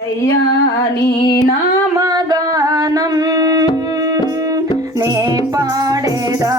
అయ్యా నీ నామగానం నే పాడేదా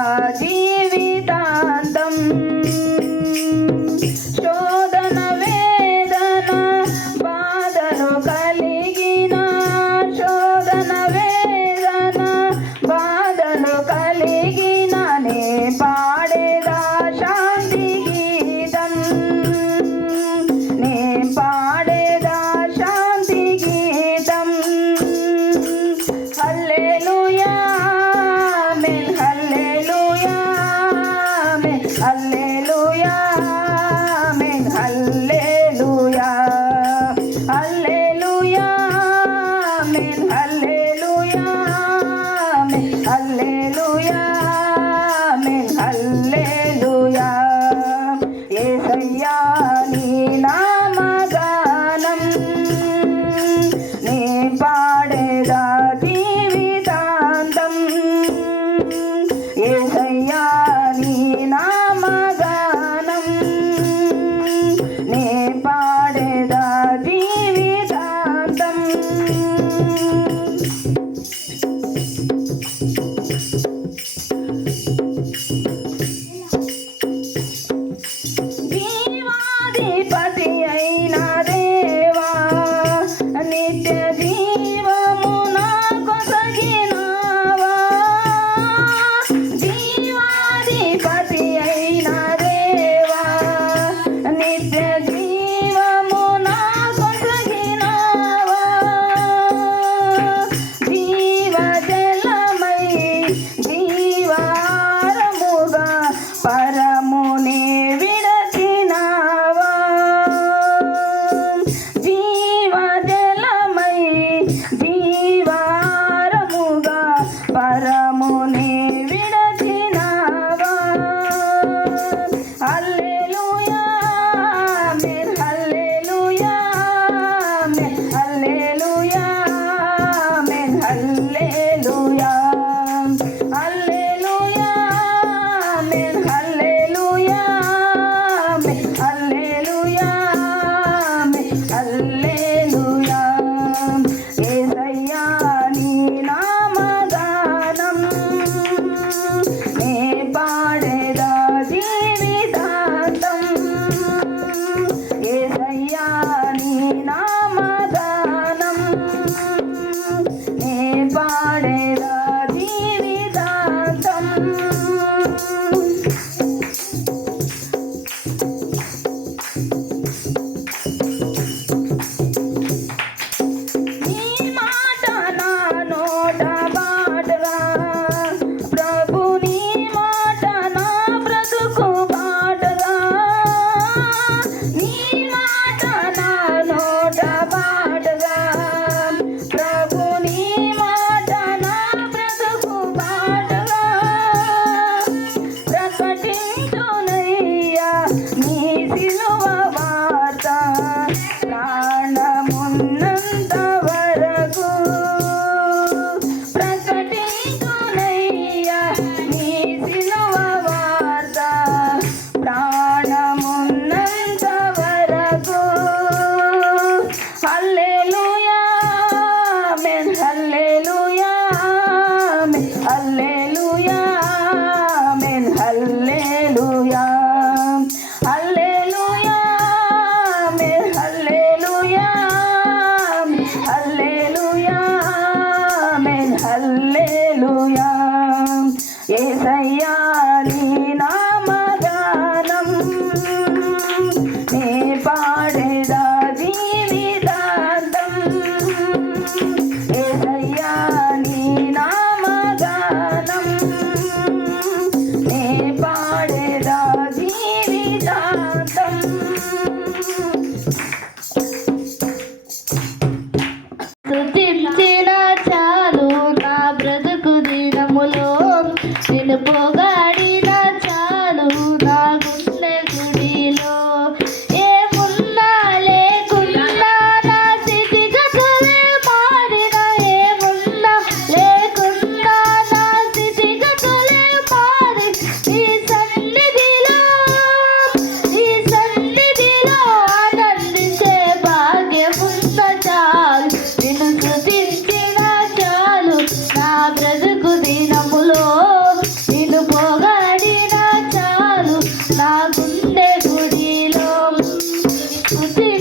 Hello. Você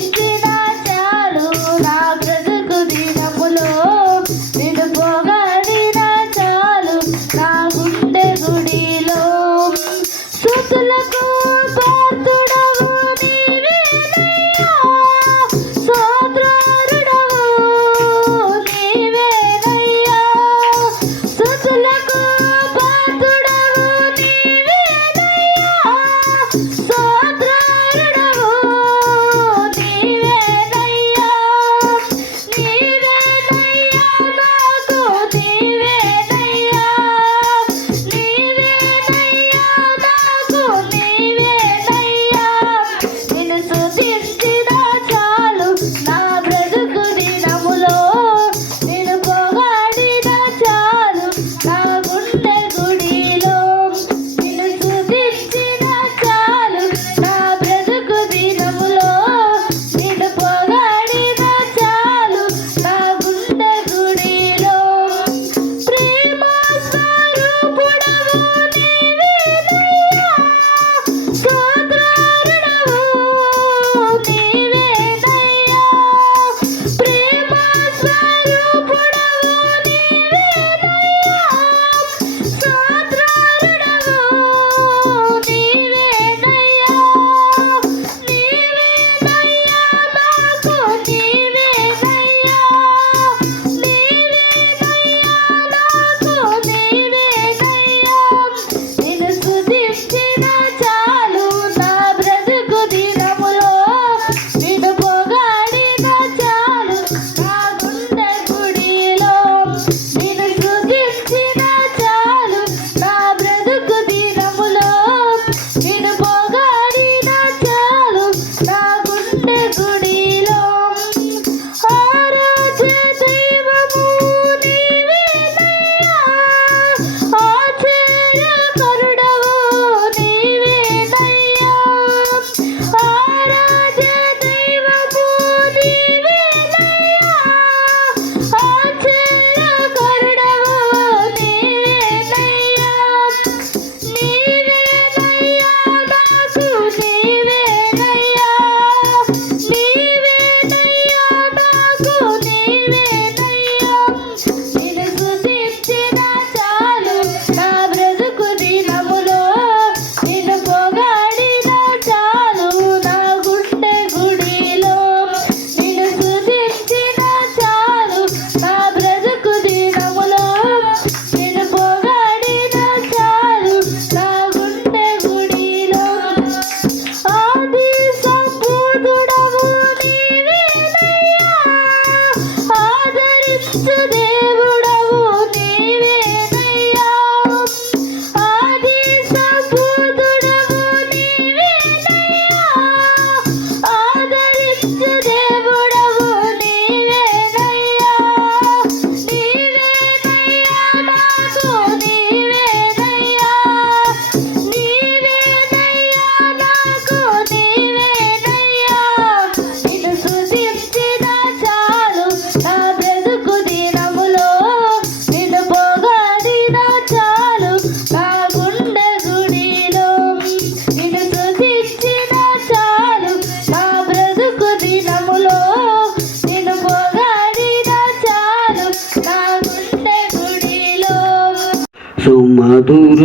సుమధుర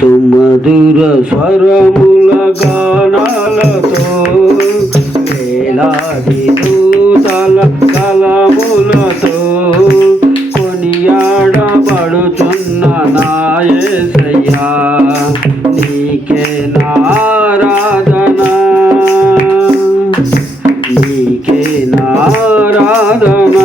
సుమధుర స్వరముల గానాలతో వేలాది దూతల కలములతో కొనియాడబడుచున్న నాయసయ్యా నీకే నారాధన. నీకే నారాధన.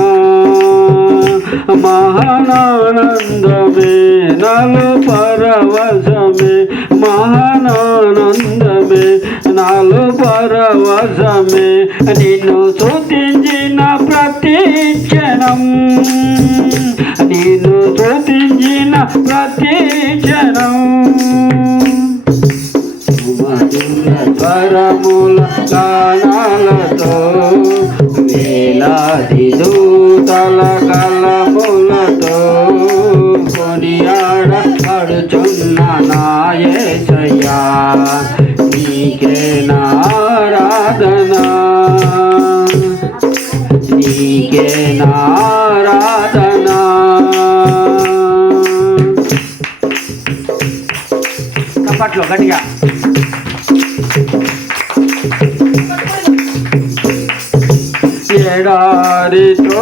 మహానందమే నలు పరవశమే మహానానందమే. నాలు పరవశమే నిన్ను శృతించిన ప్రతి క్షణం. నిన్ను శృతించిన ప్రతి క్షణం. పరముల కాణాలతో వేలాది దూతల కళ నీకే నారాధనా నీకే నారాధనా కప్పట్లో గట్టిగా. ఎడారితో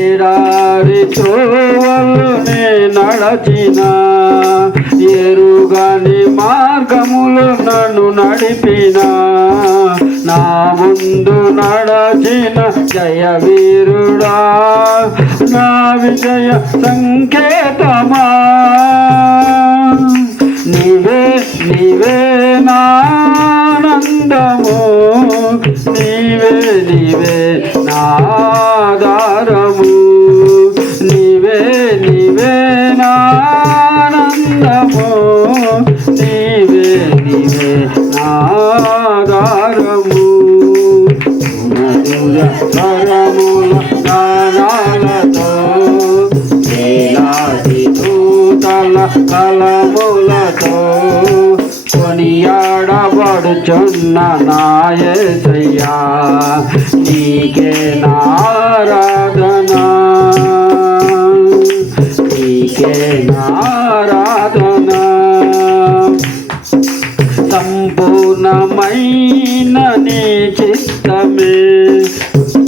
ఎడారి త్రోవలోనే నడచిన ఎరుగని మార్గములు నన్ను నడిపిన. నా ముందు నడచిన జయ వీరుడా నా విజయ సంకేతమా? నీవే నీవే నానందము నీవే నీవే నాదారా మధుర స్వరముల వేలాది దూతల కలములతో కొనియాడబడుచున్న నాయసయ్యా నీకే నారాధనా నీకే నారా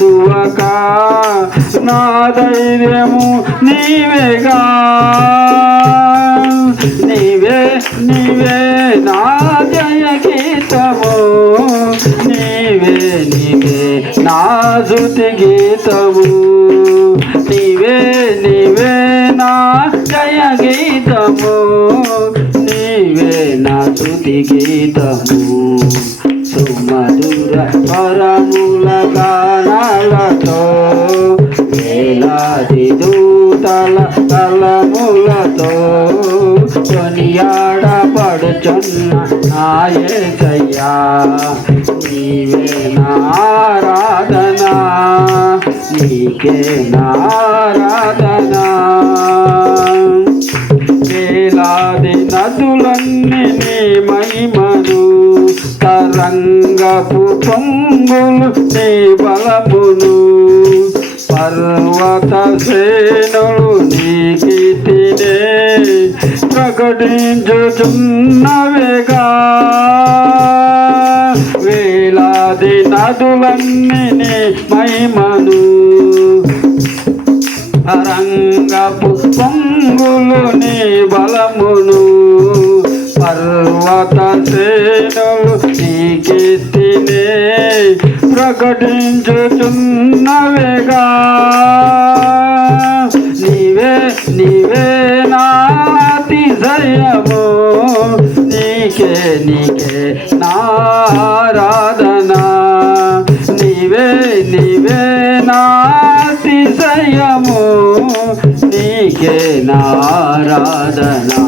విడువక నా ధైర్యము నీవేగా నీవే నీవే నా జయ గీతము. నీవే నీవే నా జుతి గీతము. నీవే నీవే నా జయ గీతము. నీవే నా శృతి గీతము. సుమధుర పరముల గానాలతో వేలాది దూతల తలములతో కొనియాడబడుచున్న నాయకయ్యా నీవే నారాధనా నీకే నారాధనా వేలాది నదులన్నీ నీ మహిమను తరంగపు పొంగులు నీ బలమును పర్వత సేనులు నీ కీర్తినే ప్రకటించుచున్నవిగా వేలాది నదులన్నీ నీ మహిమను అరంగపు పొంగులు నీ బలమును పర్వత శ్రేణులు నీ కీర్తినే ప్రకటించుచున్నవిగా నీవే నీవే నాతిశయము నీకే నీకే నారాధనా నీవే నీవే నాతిశయము నీకే నారాధనా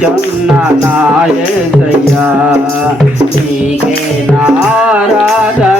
కొనియాడబడుచున్న నాయసయ్యా. నీకే నారాధనా